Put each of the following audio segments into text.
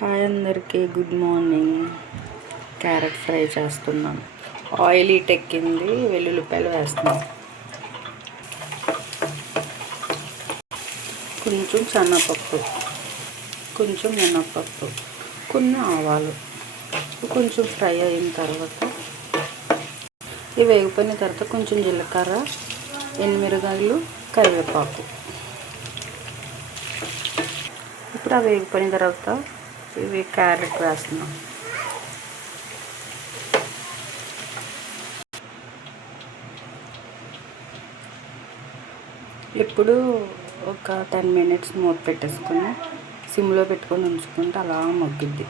Hi అందరికీ good morning. Carrot fry చేస్తున్నాను. Oil heat ఎక్కింది, వెల్లుల్లిపాయలు వేస్తున్నాను. కొంచెం శనగపప్పు, కొంచెం మినప్పప్పు, కొన్ని ఆవాలు. కొంచెం ఫ్రై అయిన తర్వాత ఇవి వేగిపోయిన తర్వాత కొంచెం జీలకర్ర, ఎండుమిరగాయలు, కరివేపాకు. ఇప్పుడు అవి వేగిపోయిన తర్వాత ఇవి క్యారెట్ వేస్తున్నాం. ఇప్పుడు ఒక 10 minutes మూత పెట్టేసుకొని సిమ్లో పెట్టుకొని ఉంచుకుంటే అలా మగ్గిద్ది.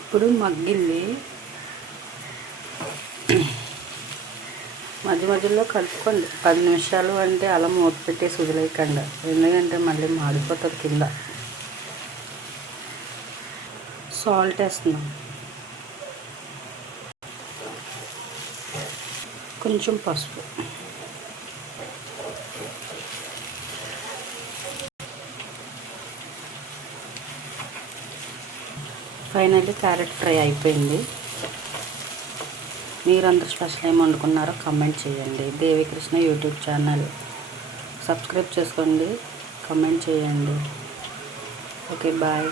ఇప్పుడు మగ్గింది. మధ్య మధ్యలో కలుపుకోండి. 10 నిమిషాలు అంటే అలా మూత పెట్టేసి వదిలేయకండి, ఎందుకంటే మళ్ళీ మాడిపోతుంది కింద. సాల్ట్ వేస్తున్నాం, కొంచెం పసుపు. ఫైనల్లీ క్యారెట్ ఫ్రై అయిపోయింది. మీరందరూ స్పెషల్ ఏం వండుకున్నారో కామెంట్ చేయండి. దేవికృష్ణ యూట్యూబ్ ఛానల్ సబ్స్క్రైబ్ చేసుకోండి, కామెంట్ చేయండి. Okay, bye.